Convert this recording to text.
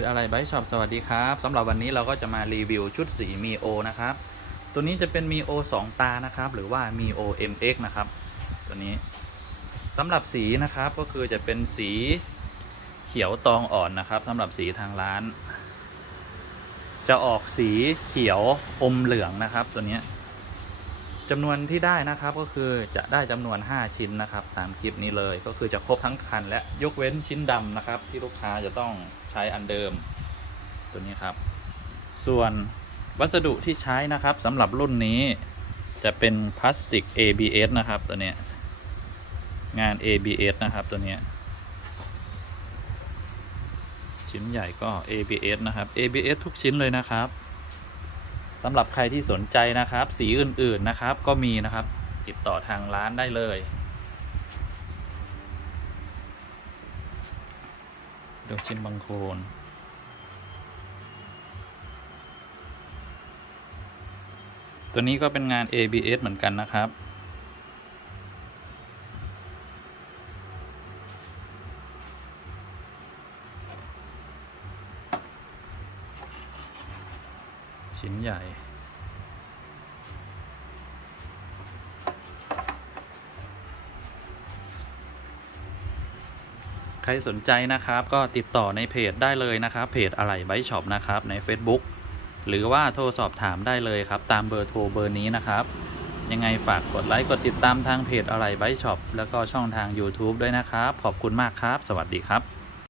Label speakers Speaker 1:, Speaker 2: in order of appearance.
Speaker 1: จอะไรไบช็อปสวัสดีครับสำหรับวันนี้เราก็จะมารีวิวชุดสีมีโอนะครับ ตัวนี้จะเป็นมีโอ2ตานะครับ หรือว่ามีโอ MX นะครับ ตัวนี้สำหรับสีนะครับก็คือจะเป็นสีเขียวตองอ่อนนะครับสำหรับสีทางร้าน จะออกสีเขียวอมเหลืองนะครับ ตัวนี้ จำนวนที่ได้นะครับก็คือจะได้จำนวน 5 ชิ้นนะครับ ตามคลิปนี้เลยก็คือจะครบทั้งคัน และยกเว้นชิ้นดำนะครับ ที่ลูกค้าจะต้องใช้อันเดิม ตัวนี้ครับ ส่วนวัสดุที่ใช้นะครับสำหรับรุ่นนี้จะเป็นพลาสติก ABS นะครับตัวนี้งาน ABS นะครับตัวนี้ชิ้นใหญ่ก็ ABS นะครับ ABS ทุกชิ้นเลยนะครับ สำหรับใครที่สนใจนะครับ สีอื่นๆนะครับ ก็มีนะครับ ติดต่อทางร้านได้เลยดูชิ้นบางโคนตัวนี้ก็เป็นงาน ABS เหมือนกันนะครับ ชิ้นใหญ่ ใครสนใจนะครับ ก็ติดต่อในเพจได้เลยนะครับ เพจอะไรไบช็อปนะครับ ใน Facebook หรือว่าโทรสอบถามได้เลยครับ ตามเบอร์โทรเบอร์นี้นะครับ ยังไงฝากกดไลค์ กดติดตามทางเพจอะไรไบช็อปแล้วก็ช่องทาง YouTube ด้วยนะครับ ขอบคุณมากครับ สวัสดีครับ